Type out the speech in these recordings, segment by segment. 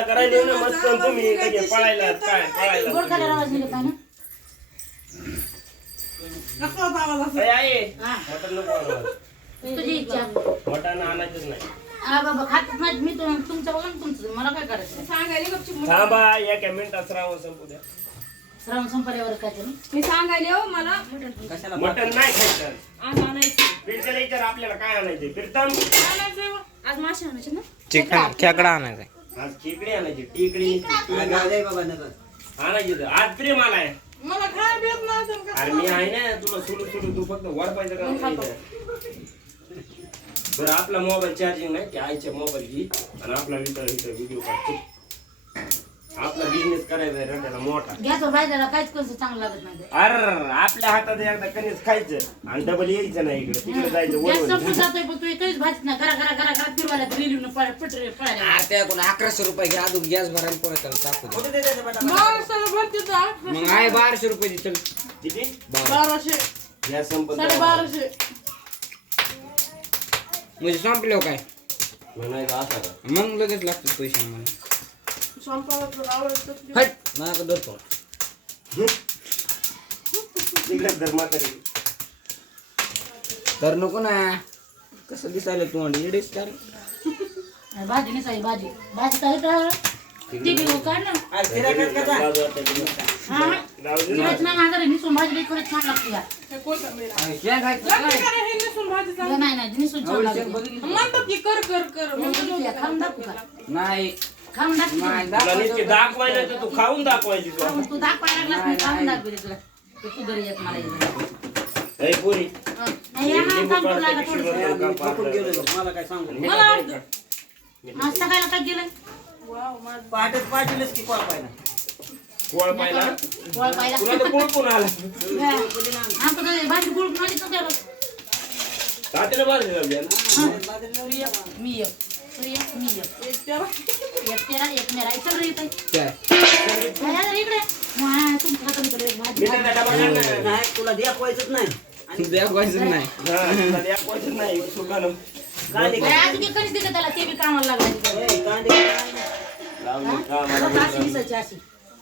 करायला ना मस्त तुम्ही पळायला काय पळायला. हा. मटण नको. तुझी इच्छा. मटण आणायचंच नाही. हा बाबा खातच नाही मी तुम- तुमचं बघा ना तुमचं. मला काय करायचं? सांगायला गपचूप थांबा एका मिनिटात श्रावण संपू द्या. श्रावण संपल्यावर काय ते? मी सांगायले हो मला मटण कशाला मटण नाही खायचं. आज आणायचं. विचार आपल्याला काय आणायचे आणायचं. आज मासे आणायचे ना? चिकन खेकडा आणायचा आज खेकडी आणायची टिकडी. गाव बाबा नगर आणायची तर. आज प्रेम आलाय. मला काय भेट नव्हतं अरे मी आहे ना तुला सोडू सोडू तू फक्त वर पाहिजे का नाही? बरं आपला मोबाईल चार्जिंग नाही की आईच्या मोबाईल घे आणि आपला इथं इथं व्हिडिओ काढतो. मोठा. भाजायला काहीच कसं चांगलं लागत नाही ते. अरे आपल्या हातात एकदा कणीस खायचं आणि डबल यायचं नाही इकडे. तिकडे जायचं गॅस वळवून संपून जातोय पण तू काहीच भाजत नाही. घरा घरा घरा घरा फिरवायला रिलीव पटरे पळायला त्या कोण अकराशे रुपये घ्या अजून गॅस भरायला परत त्याला टाकू दे कुठे भरते तर मग आहे बाराशे रुपये दे चल किती बाराशे. या संपत साडेबाराशे म्हणजे संपले काय? म्हणायचं असा का? मग लगेच लागतात पैसे तिकडे तर नको ना. कसं दिसायला तू तर भाजी नाही भाजी. भाजी काय काय ती ना. हा. तिलाच नाही माझं निसून भाजी लई खरंच छान लागते या. हे कोथिंबीर आहे. काय खायचं लागते का रे हे लसूण भाजी चांगली? नाही नाही निसून छान लागते. म्हणतात की कर कर कर. म्हणून बघितली आहे, खाऊन दाखवू का? नाही. खाऊन दाखवू नाही तुला नुसती दाखवायला तर तू खाऊन दाखवायची तू खाऊन तू दाखवायला लागलास मी खाऊन दाखवते तुला ते तू घरी येत मला इथं. ए पुरी. नाही, या ना, लिंबू थांब काढते तुला आता पिशवीमध्ये थोडंसं. का मी थकून पापड. गेलोय बघ, मला काय सांगू मी मला काय आवडतं. का? आज सकाळला काय केलं वाव, माझं. पहाटे पाठीलच की कॉल पाहिला पोळ पाहिला गोळ पाहिला तुला तर कुळपून आला आमचं काय भाजी गोळ खाली तर त्याला. तात्याला बाजरी लावली आहे ना? मी एक तू एक मी एक एक त्याला. एक तेरा एक मेरा एक सगळं येत काय आहे आता इकडे तुमच्या हाताने इकडे एक भाजी मिठाचा डबा काढ ना. नाही तुला द्या व्हायचंच नाही द्या व्हायचं नाही हा, तुला द्या पोचत नाही सुकानं. कांदे नाही, आज मी कधीच दिलं त्याला ते बी कामाला लागला तिकडे. ए, कांदे लावली का मला बघ, अशी दिसायची अशी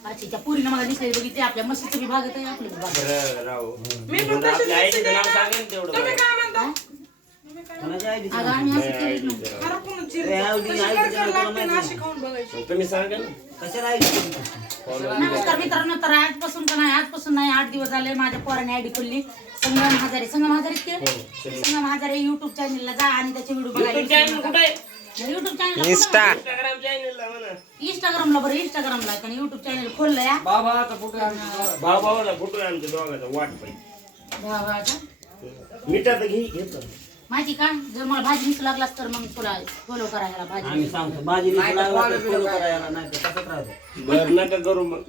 अशी त्या पुरीनं मला दिसायची बघितली आपल्या मशीचं बी भागत आहे आपलं बी भागत आहे. बरं, राव. मी पण तुला तशीच आपल्या आईचं दिसते नाव ना. सांगेन तेवढं तुम्ही बरं. काय म्हणता तुम्ही सांगा ना? नमस्कार मित्रांनो तर आजपासून का नाही आजपासून नाही आठ दिवस झाले माझ्या पोराने आयडी खोलली. संगम हजारे संगम हजारे ते संगम. हजारे युट्यूब चॅनलला जा आणि त्याचे व्हिडिओ युट्यूब चॅनल कुठे आहे? युट्यूब चॅनल इंस्टा इंस्टाग्राम चॅनलला म्हणा. इंस्टाग्रामला बरं इंस्टाग्रामला पण युट्यूब चॅनल खोललं या. बाबाचा फोटो आमचा भाऊ भावाला फोटो आहे आमच्या दोघांचा वाट पाहिजे. भावाचा मिठात घे घेतो. माहिती का? जर मला भाजी मिस लागलास तर मग तुला फॉलो करायला भाजी. आम्ही सांगतो भाजी नाही तर लागला तर follow करायला नाही तर तसंच राहतो बर नका करू मग.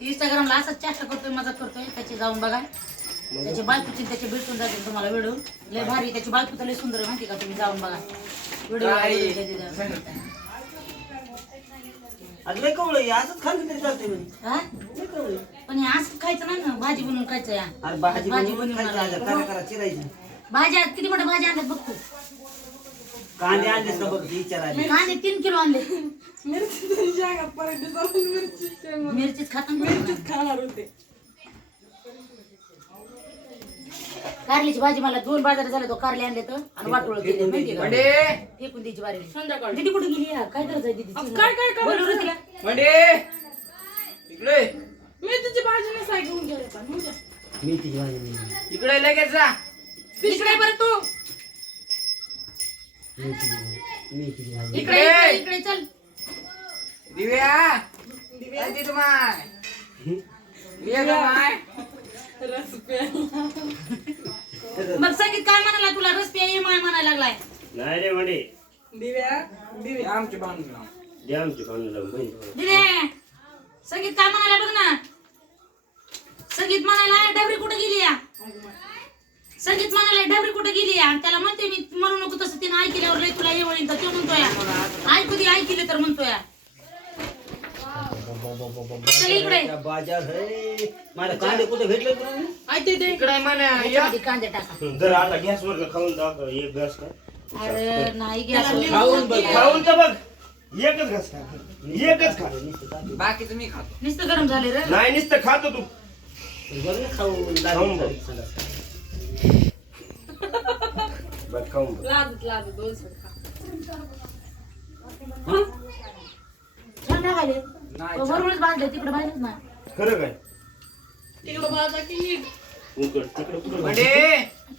इंस्टाग्रामला असंच चेष्टा करतोय मजा करतोय त्याची जाऊन बघा. त्याची बायकोची त्याचे भेटून जातील तुम्हाला व्हिडिओ लय भारी त्याची बायको तर लय सुंदर आहे माहिती का? तुम्ही जाऊन बघा. व्हिडिओ आज लय कवळं आहे, असंच खाल्लं तरी चालते म्हणे. हा? लय कवळं आहे. पण हे असं खायचं नाही ना भाजी बनवून खायचं या. अरे भाजी भाजी बनवून बनवून खायची आज, करा करा चिरायची. भाज्या किती मोठ्या भाज्या आणल्यात बघ तू. कांदे आणलेस का बघ? विचार आले. कांदे तीन किलो आणले मिरची तरी जागा परत दिवसाला मिरची शेंगा. मिरचीच खात मिरचीच खाणार होते. कारल्याची भाजी मला दोन बाजार झाले तो कारले आणले तर आणि वाटोळ केले माहिती का? मंडे फेकून द्यायची बारी संध्याकाळी. दीदी कुठे गेली या? काय करायचं दीदी अहो, काय काय करायचं? तिला. मंडे. इकडे. मेथीची भाजी नसाय घेऊन गेले मेथीची भाजी. नाही. इकडे लगेच जा. इकडे बरं तू. इकडे इकडे इकडे चल. दिव्या दिव्या रस प्यायला. मग संगीत काय म्हणाला तुला? रस प्याय माय म्हणायला लागलाय. नाही रे म्हणजे दिव्या दिव्या आमची बांधून दे आमची काढून बहीण. दिदे संगीत काय म्हणायला बघ ना. संगीत म्हणायला डबरी कुठे गेली या? संगीत म्हणायला डबरी कुठे गेली या त्याला म्हणते मी म्हणू नको तसं तिने ऐकल्यावर लय तुला हे वळीन तर तो म्हणतोय ऐकू दे ऐकले तर म्हणतोय. चल इकडे. बाजार है मला कांदे कुठे भेटले तुला ऐकते ते इकडे म्हणा ह्याच्यामध्ये कांदे टाका. जर आता गॅसवर खाऊन दाखव एक घास का? अरे नाही गॅस खाऊन बघ. खाऊन तर बघ. एकच घास खा एकच खा. बाकीचं मी खातो नुसतं गरम झाले रे. नाही नुसतं खातो तू. बरं ना खाऊ खाऊन बघ. लागेल खाऊन बघ. छान टाकायले नाही वरूनच भाजले तिकडे भाजलेच ना खरं काय? तिकडं भाजा की. नीट उकड तिकडे कुठं म्हणजे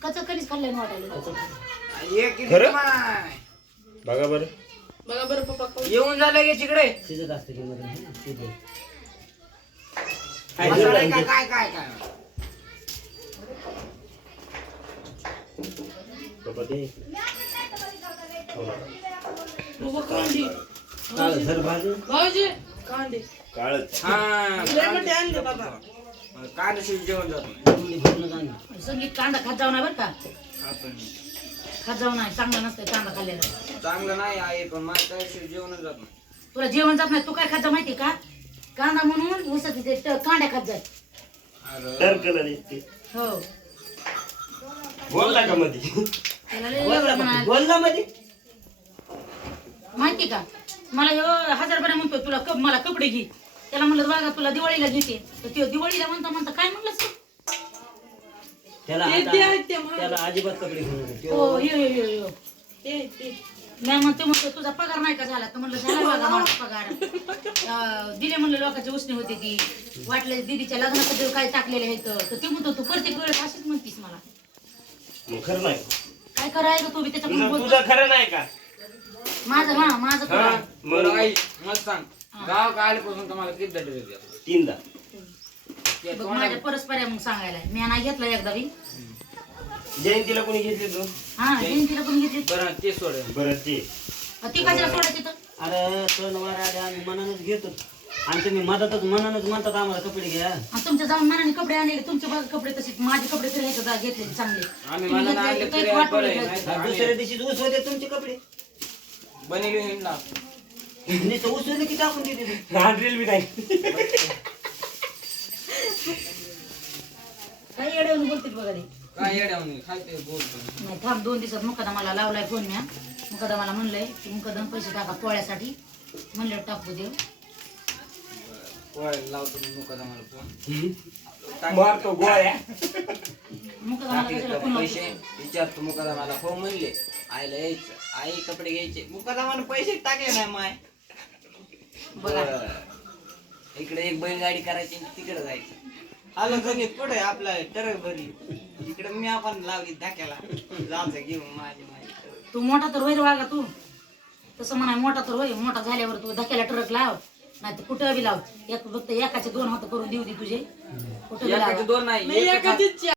कच कधीच खाल्लंय वाटायला. एक किती खरं? माय. बघा बरं. बघा बरं पप्पा खाऊ येऊन झालं की तिकडे शिजत असतं की मरण हे? ना, शिजत. मसाला आहे का काय काय? काय बाबा ते खाऊ नका. बघा कांडी काळं झर भाजून भाऊजी कांडे काळच. हा लय मोठे आणले बाबा. कांद्याशिवाय जेवण जात नाही. कोंबडी भरून आणली. संगीत कांदा खात जाऊ ना बरं का. खात जाऊ नाही चांगला नसतं कांदा खाल्लेला चांगलं नाही आहे पण माझ्या त्याशिवाय जेवणच जात नाही. तुला जेवण जात नाही तू काय खात जा माहिती का? कांदा म्हणून उसाचे ते ट- कांड्या खात जाय अरे. तर कलर येते हो. बोलला का मध्ये मध्ये माहिती का? मला ह्यो हजार बरं म्हणतो तुला कप मला कपडे घे. त्याला म्हणलं बघा तुला दिवाळीला घेते. तर त्यो दिवाळीला म्हणता म्हणता काय म्हणलं त्याला ते आता- ते आहेत ते महाग. त्याला अजिबात कपडे घेऊन नको. त्यो- हो यो यो यो यो ते. ते मी म्हणते म्हणतो तुझा पगार नाही का झाला? तर म्हणलं झाला बघा माझा पगार. अं, दिले म्हणलं लोकांची उसने होते ती. वाटलं दीदीच्या लग्नाचं काय टाकलेले आहेत तर ते म्हणतो तू प्रत्येक वेळेस अशीच म्हणतीस मला. मग खरं नाही. काय करायचं तू बी त्याच्याकडून तुझं बोलतो. तुझं खरं नाही का? माझं हा माझं खरं. हा. बरं मग आई मला सांग. गाव आल्यापासून तुम्हाला किती दट देते तीनदा. ते बघ, तोंडाला- माझ्या परस्पर आहे मग सांगायला. मी नाही घेतला एकदा बी. जयंतीला कोणी घेतले तू? हा जयंतीला पण घेतली. बरं ते सोड. बरं ते. ती कशाला सोडायची तर? अरे सणवार आले आम्ही मनानच घेतो आणि तुम्ही मदतच मनानच म्हणतात आम्हाला कपडे घ्या. आणि तुमच्या जाऊन मनाने कपडे आणले तुमचे बघा कपडे तसेच माझे कपडे तरी चांगले. आम्ही तुम्ही मनानं घेतले आणले तर काही तरी वाटवलं बरं आहे, घ्यायचं. नाही तर आणि आम्ही दुसऱ्या दिवशी ऊस होते तुमचे कपडे. बनेली हिंडला नुसतं ऊस होते की टाकून देते ते. हा ड्रिल बी नाही. काही येड्यावरून बोलतील बघा ते. काय येड्यावून खायते बोलतो नाही थांब दोन दिवसात मुकदमाला लावलाय फोन म्या. मुकदमाला म्हणलंय की मुकदम पैसे टाका पोळ्यासाठी. म्हणलं टाकू पोळ्याला लावतो मी मुकादा मला फोन. मारतो गोळ्या. पैसे. विचारतो मुकादा मला. हो म्हणले आईला यायचं. आई कपडे घ्यायचे. मुकादा मला पैसे टाकले नाही माय. इकडे एक बैलगाडी करायची तिकडे जायचं. आलं कधी कुठे आपला टरक भरली इकडे मी आपण लावली धाक्याला. जायचं घेऊन माझी माझी तू मोठा तर होईल वागा तू. तसं म्हणा मोठा तर होय मोठा झाल्यावर तू धक्याला ट्रक लाव. नाही तर कुठं बी लाव. एक फक्त एकाचे दोन हात करून देऊ दे तुझे. कुठं बी एकाचे लाव. दोन नाही एकच